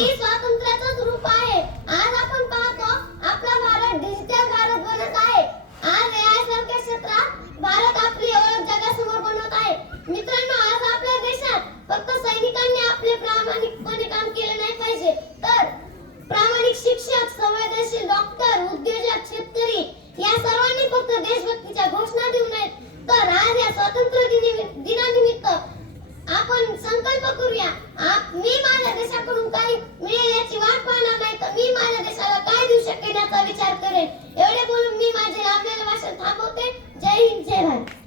हेही स्वातंत्र्याचंच रूप आहे. आज आपण पाहतो आपला भारत डिजिटल भारत बनत आहे. आज AI सारख्या क्षेत्रात भारत आपली ओळख जगासमोर बनवत आहे. मित्रांनो, आज आपल्या देशात फक्त सैनिकांनी आपले प्रामाणिकपणे काम केले नाही पाहिजे, तर प्रामाणिक शिक्षक, संवेदनशील डॉक्टर, उद्योजक, शेतकरी या सर्वांनी फक्त देशभक्तीच्या घोषणा देऊ नयेत, तर आज या स्वातंत्र्य दिनानिमित्त आपण संकल्प करूया, मी माझ्या देशाकडून काही मिळेल याची वाट पाहणार नाही, तर मी माझ्या देशाला काय देऊ शकेन याचा विचार करेन. एवढे बोलून मी माझे लांबलेले भाषण थांबवते. जय हिंद, जय भारत.